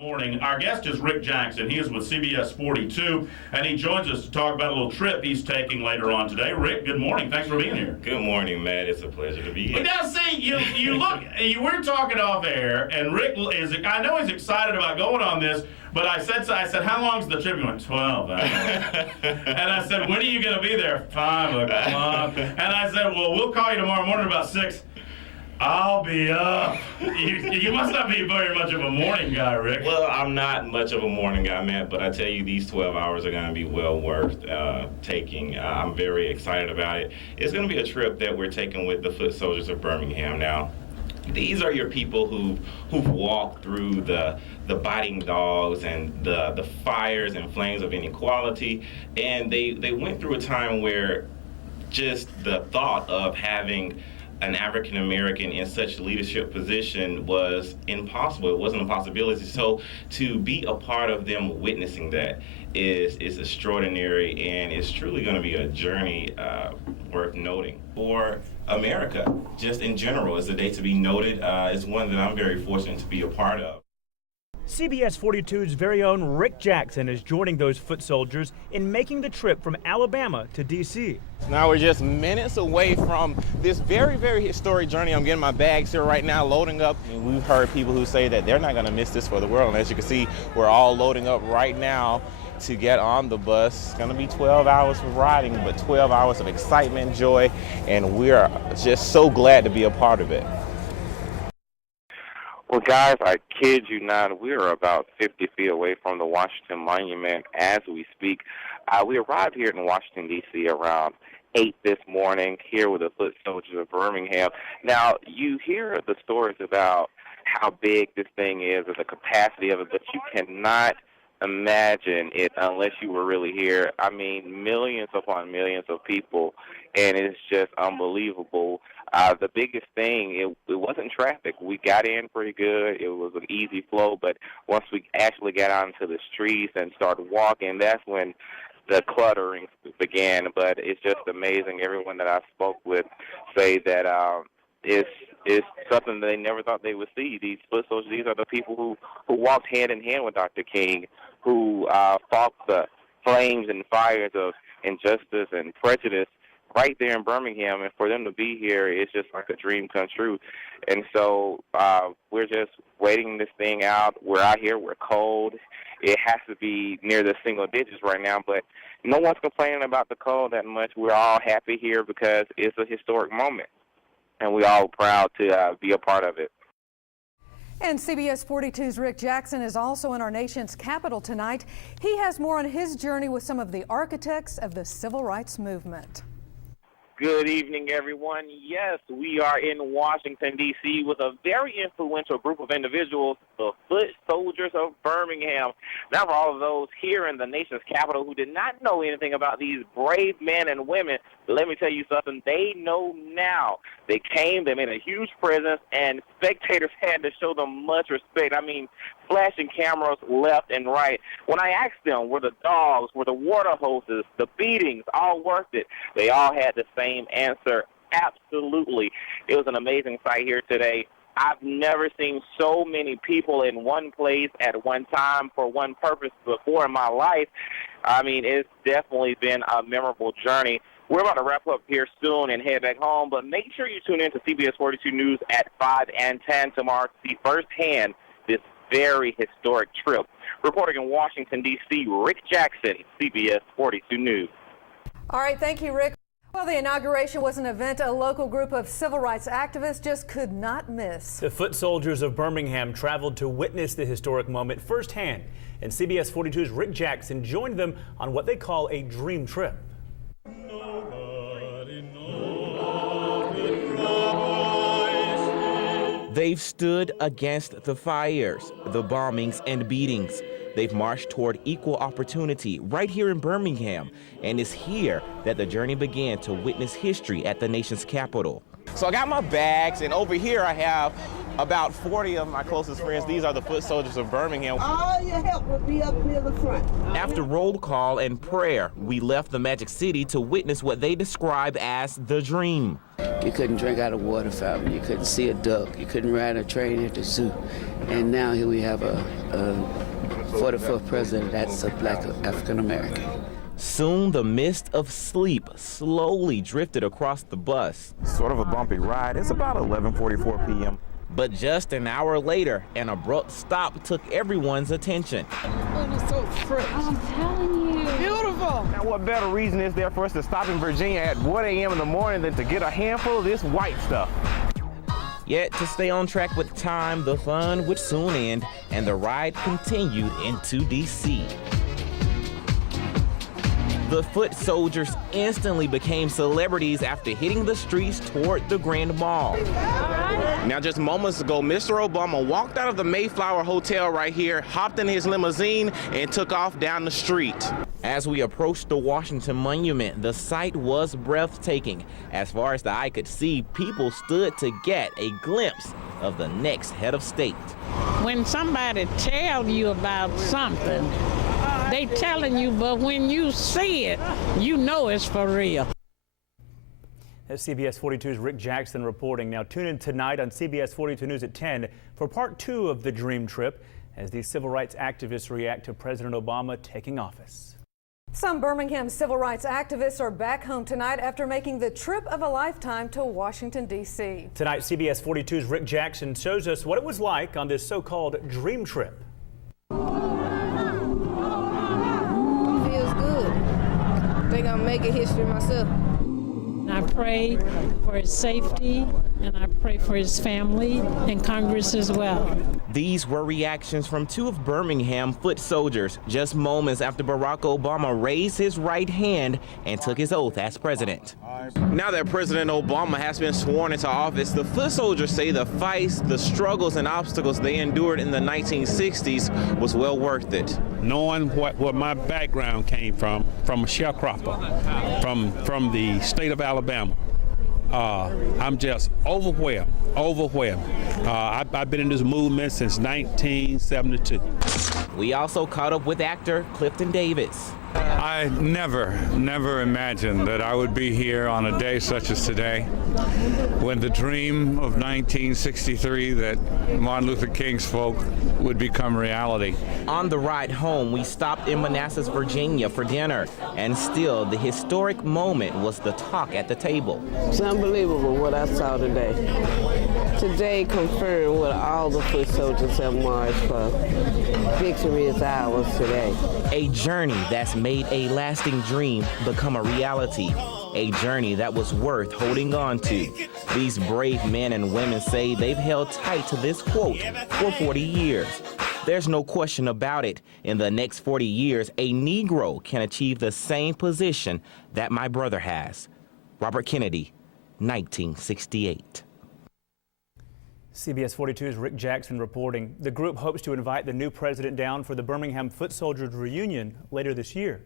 Morning. Our guest is Rick Jackson. He is with CBS 42, and he joins us to talk about a little trip he's taking later on today. Rick, good morning. Thanks for being here. Good morning, Matt. It's a pleasure to be here. But now, see, you look. We're talking off air, and Rick is. I know he's excited about going on this, but I said, how long's the trip? He went 12 hours. And I said, when are you going to be there? 5 o'clock. And I said, well, we'll call you tomorrow morning about 6. I'll be up. You must not be very much of a morning guy, Rick. Well, I'm not much of a morning guy, Matt, but I tell you, these 12 hours are going to be well worth taking. I'm very excited about it. It's going to be a trip that we're taking with the Foot Soldiers of Birmingham. Now, these are your people who've walked through the biting dogs and the fires and flames of inequality, and they went through a time where just the thought of having an African American in such a leadership position was impossible. It wasn't a possibility. So to be a part of them witnessing that is extraordinary, and it's truly going to be a journey worth noting for America. Just in general, it's a day to be noted. It's one that I'm very fortunate to be a part of. CBS 42's very own Rick Jackson is joining those foot soldiers in making the trip from Alabama to D.C. Now we're just minutes away from this very, very historic journey. I'm getting my bags here right now, loading up. And we've heard people who say that they're not going to miss this for the world. And as you can see, we're all loading up right now to get on the bus. It's going to be 12 hours of riding, but 12 hours of excitement, joy, and we are just so glad to be a part of it. Well, guys, I kid you not, we are about 50 feet away from the Washington Monument as we speak. We arrived here in Washington, D.C. around 8 this morning, here with the Foot Soldiers of Birmingham. Now, you hear the stories about how big this thing is and the capacity of it, but you cannot imagine it unless you were really here. I mean, millions upon millions of people, and it's just unbelievable. The biggest thing, it wasn't traffic. We got in pretty good. It was an easy flow, but once we actually got out into the streets and started walking, that's when the cluttering began. But it's just amazing. Everyone that I spoke with say that it's something they never thought they would see. These foot soldiers, these are the people who walked hand in hand with Dr. King, who fought the flames and fires of injustice and prejudice right there in Birmingham, and for them to be here, it's just like a dream come true. And so we're just waiting this thing out. We're out here. We're cold. It has to be near the single digits right now, but no one's complaining about the cold that much. We're all happy here because it's a historic moment, and we're all proud to be a part of it. And CBS 42's Rick Jackson is also in our nation's capital tonight. He has more on his journey with some of the architects of the civil rights movement. Good evening, everyone. Yes, we are in Washington, D.C. with a very influential group of individuals, the Foot Soldiers of Birmingham. Now, for all of those here in the nation's capital who did not know anything about these brave men and women, let me tell you something, they know now. They came, they made a huge presence, and spectators had to show them much respect. I mean, flashing cameras left and right. When I asked them, were the dogs, were the water hoses, the beatings all worth it? They all had the same answer, absolutely. It was an amazing sight here today. I've never seen so many people in one place at one time for one purpose before in my life. I mean, it's definitely been a memorable journey. We're about to wrap up here soon and head back home, but make sure you tune in to CBS 42 News at 5 and 10 tomorrow to see firsthand this very historic trip. Reporting in Washington, D.C., Rick Jackson, CBS 42 News. All right, thank you, Rick. Well, the inauguration was an event a local group of civil rights activists just could not miss. The Foot Soldiers of Birmingham traveled to witness the historic moment firsthand, and CBS 42's Rick Jackson joined them on what they call a dream trip. They've stood against the fires, the bombings and beatings. They've marched toward equal opportunity right here in Birmingham, and it's here that the journey began to witness history at the nation's capital. So I got my bags, and over here I have About 40 of my closest friends, these are the Foot Soldiers of Birmingham. All your help will be up near the front. After roll call and prayer, we left the Magic City to witness what they describe as the dream. You couldn't drink out of a water fountain, you couldn't see a duck, you couldn't ride a train at the zoo. And now here we have a 44th president that's a black African American. Soon the mist of sleep slowly drifted across the bus. Sort of a bumpy ride. It's about 11:44 p.m. But just an hour later, an abrupt stop took everyone's attention. Oh, it's so fresh. I'm telling you. Beautiful. Now, what better reason is there for us to stop in Virginia at 1 a.m. in the morning than to get a handful of this white stuff? Yet, to stay on track with time, the fun would soon end, and the ride continued into D.C. The Foot Soldiers instantly became celebrities after hitting the streets toward the Grand Mall. Now, just moments ago, Mr. Obama walked out of the Mayflower Hotel right here, hopped in his limousine, and took off down the street. As we approached the Washington Monument, the sight was breathtaking. As far as the eye could see, people stood to get a glimpse of the next head of state. When somebody tells you about something, they telling you, but when you see it, you know it's for real. That's CBS 42's Rick Jackson reporting. Now tune in tonight on CBS 42 News at 10 for part 2 of the Dream Trip as these civil rights activists react to President Obama taking office. Some Birmingham civil rights activists are back home tonight after making the trip of a lifetime to Washington, D.C. Tonight, CBS 42's Rick Jackson shows us what it was like on this so-called Dream Trip. Feels good. I think I'm making history myself. I pray for his safety, and I pray for his family and Congress as well. These were reactions from 2 of Birmingham Foot Soldiers just moments after Barack Obama raised his right hand and took his oath as president. Now that President Obama has been sworn into office, the Foot Soldiers say the fights, the struggles and obstacles they endured in the 1960s was well worth it. Knowing what my background came from a sharecropper, from the state of Alabama, I'm just overwhelmed. I've been in this movement since 1972. We also caught up with actor Clifton Davis. I never imagined that I would be here on a day such as today, when the dream of 1963 that Martin Luther King spoke would become reality. On the ride home, we stopped in Manassas, Virginia for dinner, and still the historic moment was the talk at the table. It's unbelievable what I saw today. Today confirmed what all the Foot Soldiers have marched for. Victory is ours today. A journey that's made a lasting dream become a reality. A journey that was worth holding on to. These brave men and women say they've held tight to this quote for 40 years. There's no question about it. In the next 40 years, a Negro can achieve the same position that my brother has. Robert Kennedy, 1968. CBS 42's Rick Jackson reporting. The group hopes to invite the new president down for the Birmingham Foot Soldiers reunion later this year.